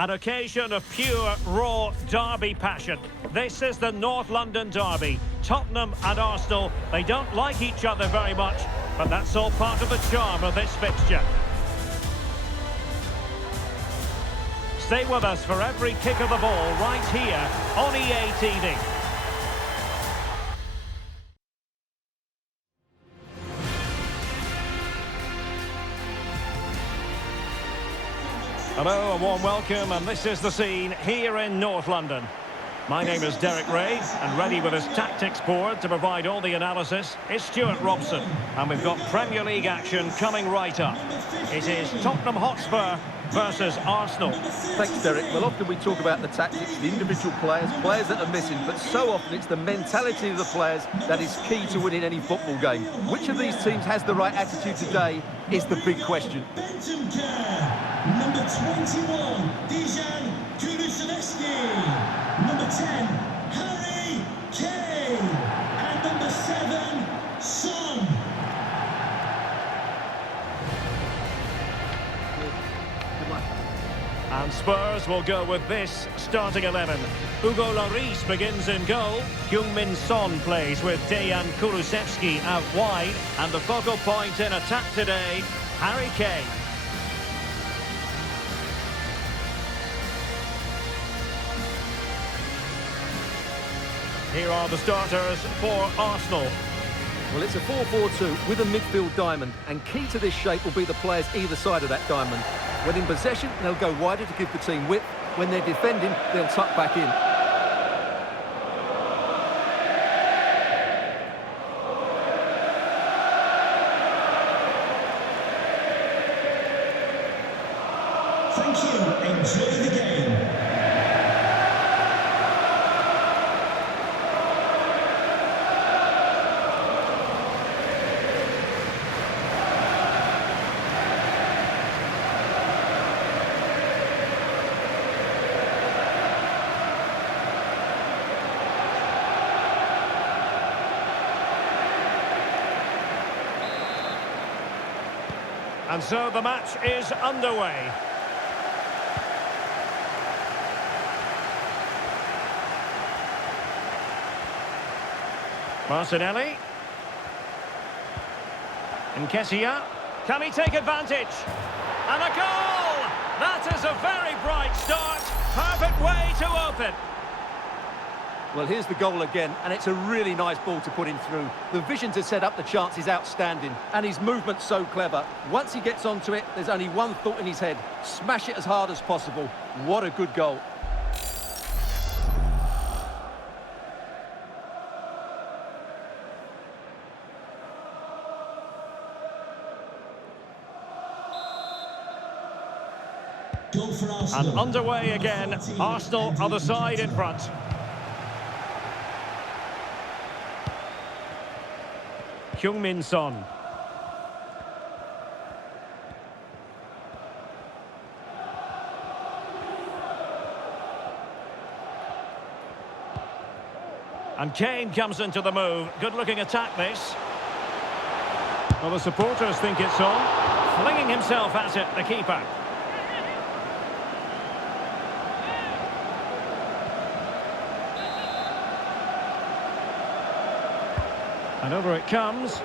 An occasion of pure, raw derby passion. This is the North London derby. Tottenham and Arsenal, they don't like each other very much, but that's all part of the charm of this fixture. Stay with us for every kick of the ball right here on EA TV. Hello, a warm welcome, and this is the scene here in North London. My name is Derek Ray, and ready with his tactics board to provide all the analysis is Stuart Robson. And we've got Premier League action coming right up. It is Tottenham Hotspur versus Arsenal. Thanks, Derek. Well, often we talk about the tactics, the individual players that are missing, but so often it's the mentality of the players that is key to winning any football game. Which of these teams has the right attitude today is the big question. Number 21, Dejan Kulusevski. Number 10, Harry Kane. And number 7, Son. And Spurs will go with this starting 11. Hugo Lloris begins in goal. Heung-min Son plays with Dejan Kulusevski out wide. And the focal point in attack today, Harry Kane. Here are the starters for Arsenal. Well, it's a 4-4-2 with a midfield diamond, and key to this shape will be the players either side of that diamond. When in possession, they'll go wider to give the team width. When they're defending, they'll tuck back in. Thank you. Enjoy the game. And so the match is underway. Martinelli. Nketiah. Can he take advantage? And a goal! That is a very bright start. Perfect way to open. Well, here's the goal again, and it's a really nice ball to put him through. The vision to set up the chance is outstanding, and his movement's so clever. Once he gets onto it, there's only one thought in his head. Smash it as hard as possible. What a good goal. Goal for Arsenal. And underway again. Arsenal other side in front. Heung-min Son. And Kane comes into the move. Good-looking attack, this. Well, the supporters think it's on. Flinging himself at it, the keeper. And over it comes.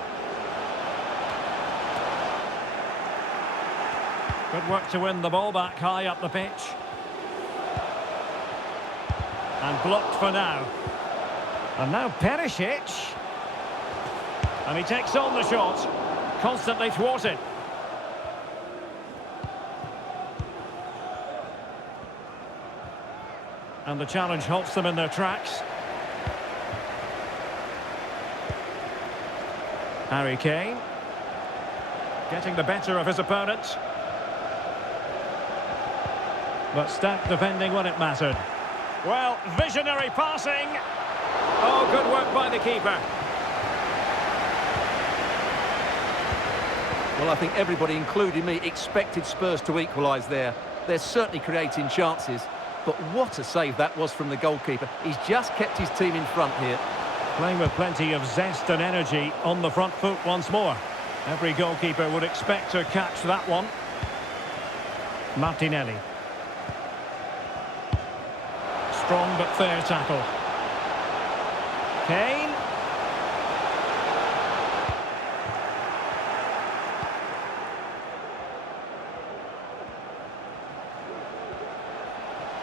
Good work to win the ball back high up the pitch. And blocked for now. And now Perisic. And he takes on the shot. Constantly thwarted. And the challenge halts them in their tracks. Harry Kane, getting the better of his opponent. But stacked defending when it mattered. Well, visionary passing. Oh, good work by the keeper. Well, I think everybody, including me, expected Spurs to equalise there. They're certainly creating chances, but what a save that was from the goalkeeper. He's just kept his team in front here. Playing with plenty of zest and energy on the front foot once more. Every goalkeeper would expect to catch that one. Martinelli. Strong but fair tackle. Kane.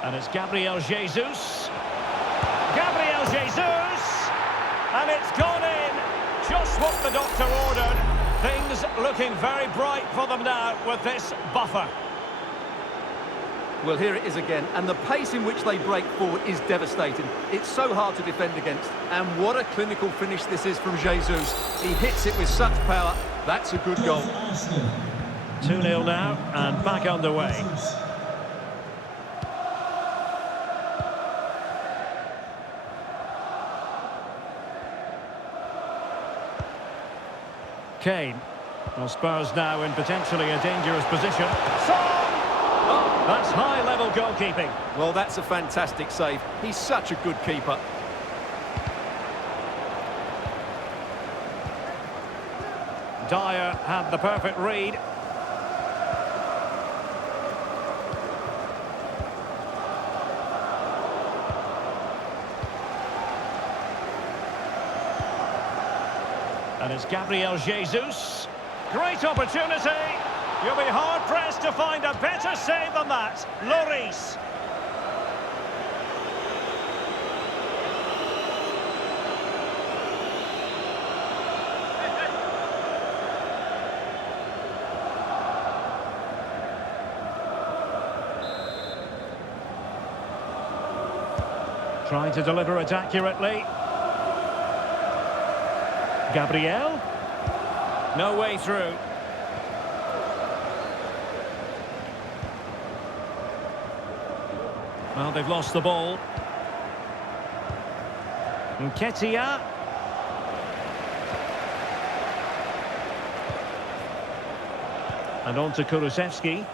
And it's Gabriel Jesus. Gabriel Jesus! And it's gone in. Just what the doctor ordered. Things looking very bright for them now with this buffer. Well, here it is again, and the pace in which they break forward is devastating. It's so hard to defend against, and what a clinical finish this is from Jesus. He hits it with such power. That's a good goal. 2-0 now, and back underway. Kane. Well, Spurs now in potentially a dangerous position. Oh, that's high-level goalkeeping. Well, that's a fantastic save. He's such a good keeper. Dyer had the perfect read. And it's Gabriel Jesus. Great opportunity. You'll be hard-pressed to find a better save than that. Lloris. Trying to deliver it accurately. Gabriel. No way through. Well, they've lost the ball. Nketiah. And on to Kulusevski.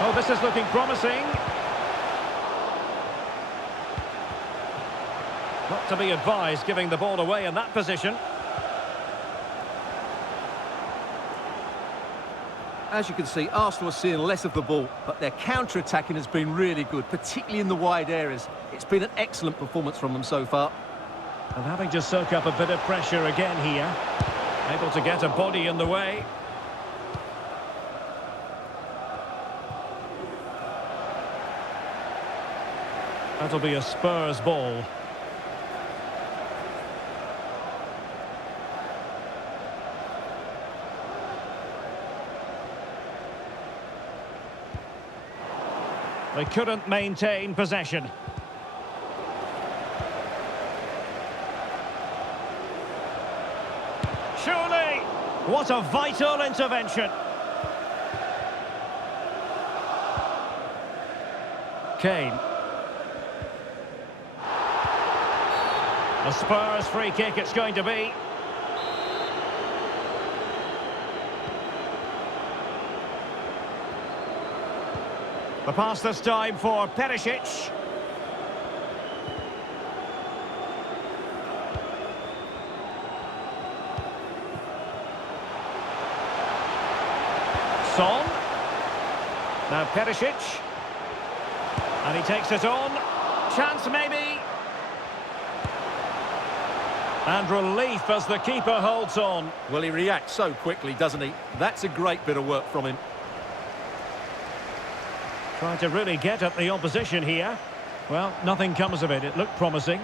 Oh, this is looking promising. Not to be advised giving the ball away in that position. As you can see, Arsenal are seeing less of the ball, but their counter-attacking has been really good, particularly in the wide areas. It's been an excellent performance from them so far. And having to soak up a bit of pressure again here. Able to get a body in the way. That'll be a Spurs ball. They couldn't maintain possession. Surely! What a vital intervention. Kane. A Spurs free kick it's going to be. The pass this time for Perisic. Son. Now Perisic. And he takes it on. Chance maybe. And relief as the keeper holds on. Well, he reacts so quickly, doesn't he? That's a great bit of work from him. Trying to really get at the opposition here. Well, nothing comes of it. It looked promising.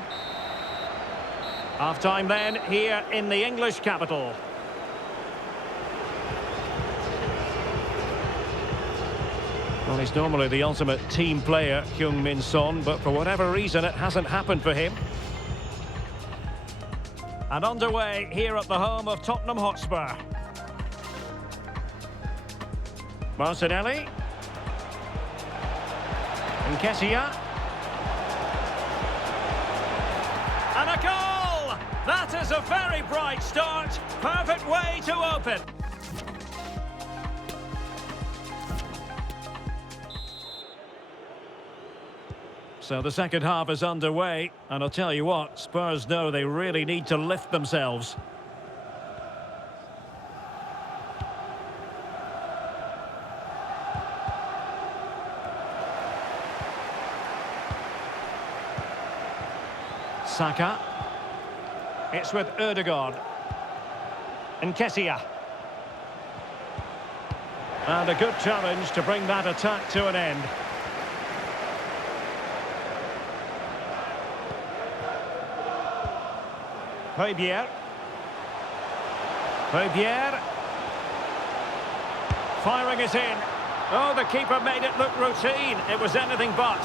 Half-time then, here in the English capital. Well, he's normally the ultimate team player, Heung-min Son, but for whatever reason, it hasn't happened for him. And underway here at the home of Tottenham Hotspur. Martinelli. Nketiah. And a goal! That is a very bright start. Perfect way to open. So the second half is underway, and I'll tell you what, Spurs know they really need to lift themselves. Saka. It's with Ødegaard. Nketiah. And a good challenge to bring that attack to an end. Højbjerg. Højbjerg. Firing it in. Oh, the keeper made it look routine. It was anything but.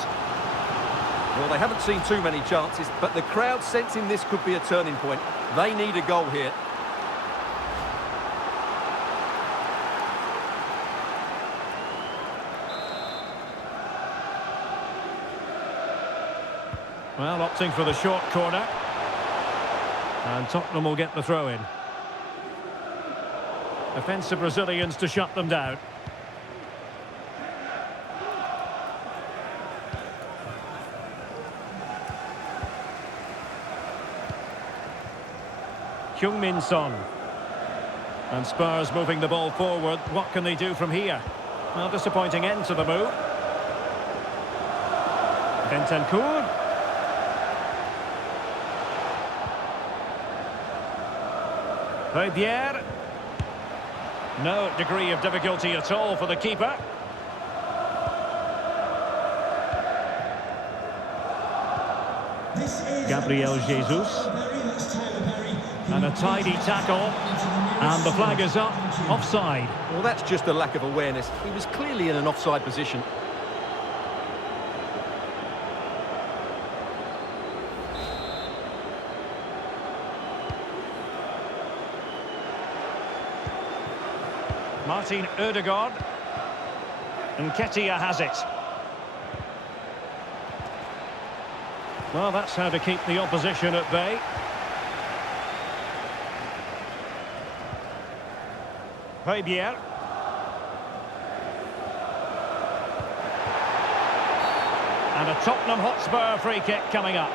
Well, they haven't seen too many chances, but the crowd sensing this could be a turning point. They need a goal here. Well, opting for the short corner. And Tottenham will get the throw in. Defensive Brazilians to shut them down. Heung-min Son. And Spurs moving the ball forward. What can they do from here? Well, disappointing end to the move. Bentancur. Højbjerg. No degree of difficulty at all for the keeper. Gabriel Jesus. And a tidy tackle. And the flag is up. Offside. Well, that's just a lack of awareness. He was clearly in an offside position. Martin Ødegaard. Nketiah has it. Well, that's how to keep the opposition at bay. Højbjerg. And a Tottenham Hotspur free kick coming up.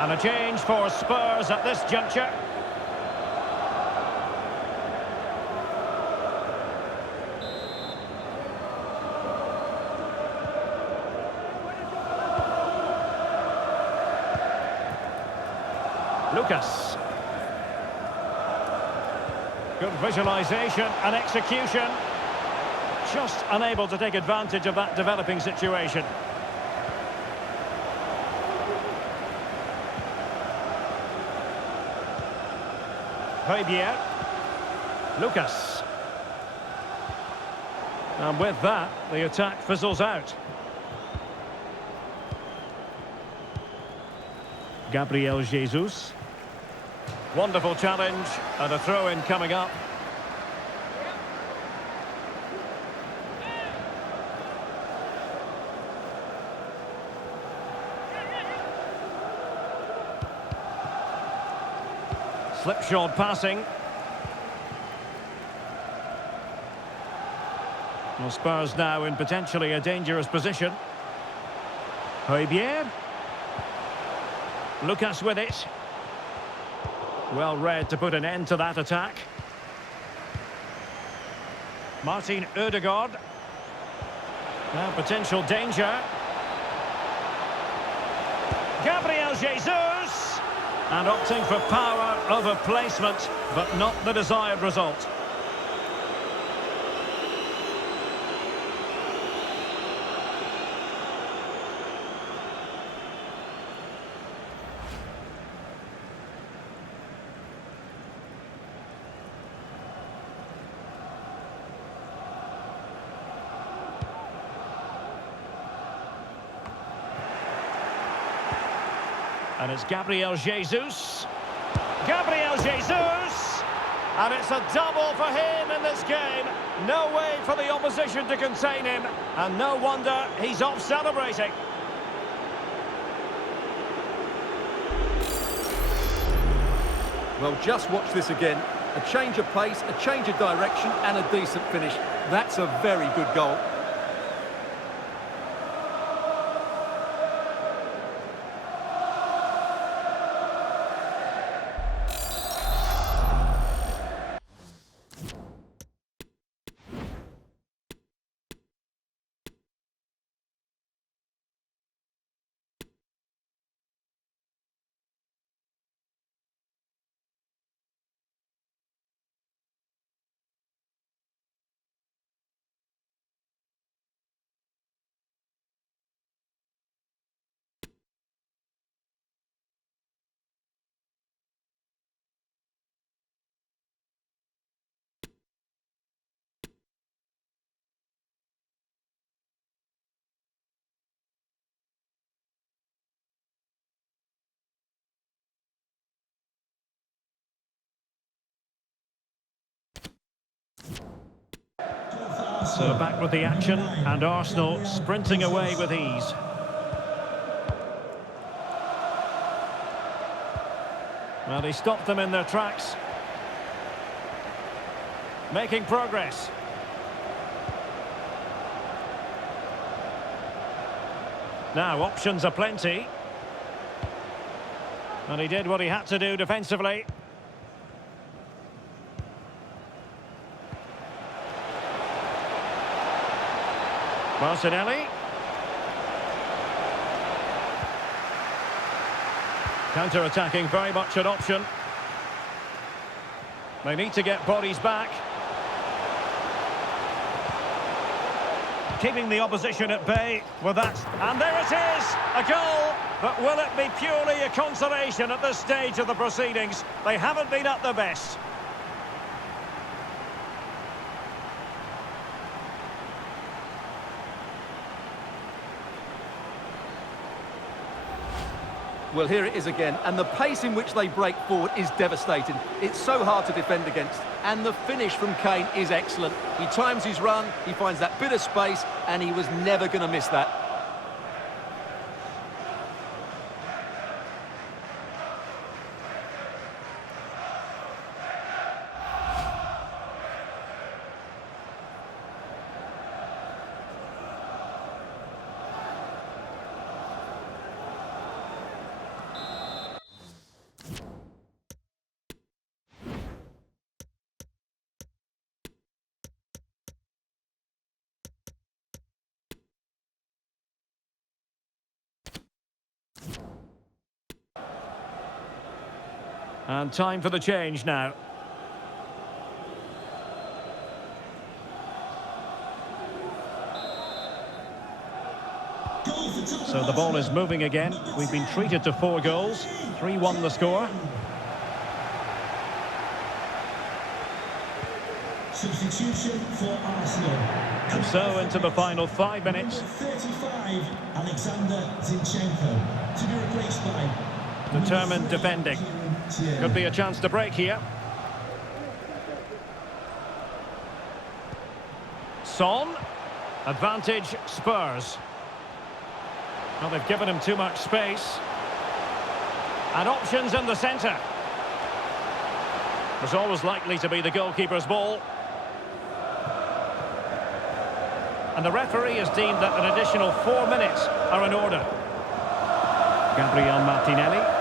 And a change for Spurs at this juncture. Lucas. Good visualisation and execution. Just unable to take advantage of that developing situation. Højbjerg. Lucas. And with that, the attack fizzles out. Gabriel Jesus. Wonderful challenge and a throw-in coming up. Slipshod passing. Well, Spurs now in potentially a dangerous position. Højbjerg. Lucas with it. Well read to put an end to that attack. Martin Ødegaard. Now potential danger. Gabriel Jesus. And opting for power over placement, but not the desired result. And it's Gabriel Jesus. Gabriel Jesus! And it's a double for him in this game. No way for the opposition to contain him. And no wonder he's off celebrating. Well, just watch this again. A change of pace, a change of direction, and a decent finish. That's a very good goal. So back with the action, and Arsenal sprinting away with ease. Well, he stopped them in their tracks. Making progress. Now, options are plenty. And he did what he had to do defensively. Martinelli. Counter-attacking, very much an option. They need to get bodies back. Keeping the opposition at bay with that. And there it is, a goal. But will it be purely a consolation at this stage of the proceedings? They haven't been at their best. Well, here it is again, and the pace in which they break forward is devastating. It's so hard to defend against, and the finish from Kane is excellent. He times his run, he finds that bit of space, and he was never going to miss that. And time for the change now. So the ball is moving again. We've been treated to 4 goals. 3-1 the score. Substitution for Arsenal. And so into the final 5 minutes. 35, Alexander Zinchenko, to be replaced by Determined defending. Could be a chance to break here. Son. Advantage Spurs. Well, they've given him too much space. And options in the centre. Was always likely to be the goalkeeper's ball. And the referee has deemed that an additional 4 minutes are in order. Gabriel Martinelli.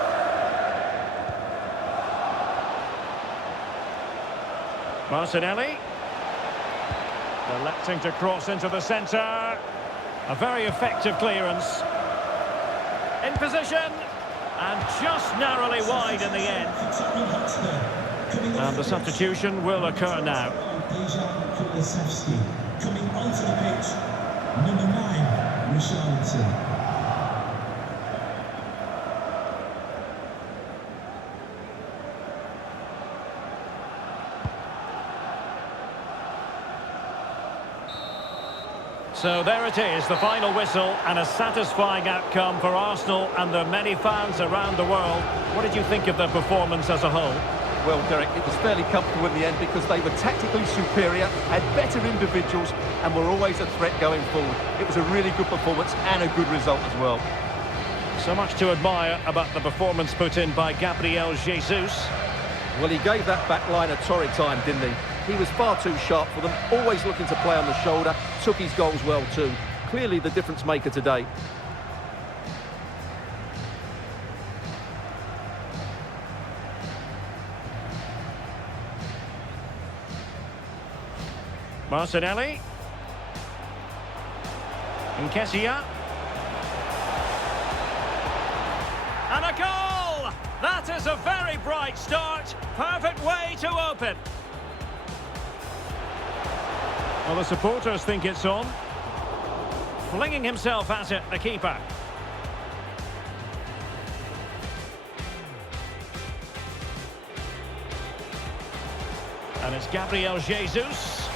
Martinelli. Electing to cross into the centre. A very effective clearance. In position. And just narrowly wide in the end. And the substitution will occur now. Coming onto the pitch, number 9, Richarlison. So there it is, the final whistle, and a satisfying outcome for Arsenal and their many fans around the world. What did you think of their performance as a whole? Well, Derek, it was fairly comfortable in the end because they were tactically superior, had better individuals, and were always a threat going forward. It was a really good performance and a good result as well. So much to admire about the performance put in by Gabriel Jesus. Well, he gave that back line a torrid time, didn't he? He was far too sharp for them, always looking to play on the shoulder, took his goals well too. Clearly the difference maker today. Martinelli. Nketiah. And a goal! That is a very bright start. Perfect way to open. Well, the supporters think it's on. Flinging himself at it, the keeper. And it's Gabriel Jesus.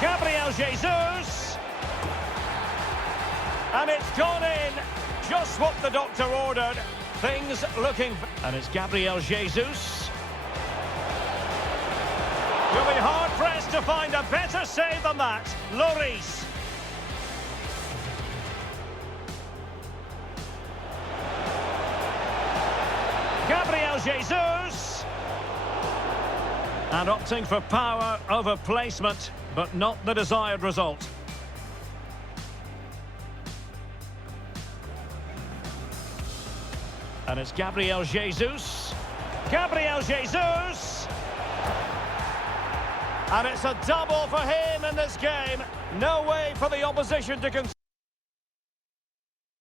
Gabriel Jesus! And it's gone in. Just what the doctor ordered. Things looking... And it's Gabriel Jesus. You'll be hard-pressed to find a better save than that. Lloris. Gabriel Jesus. And opting for power over placement, but not the desired result. And it's Gabriel Jesus. Gabriel Jesus! And it's a double for him in this game. No way for the opposition to concede.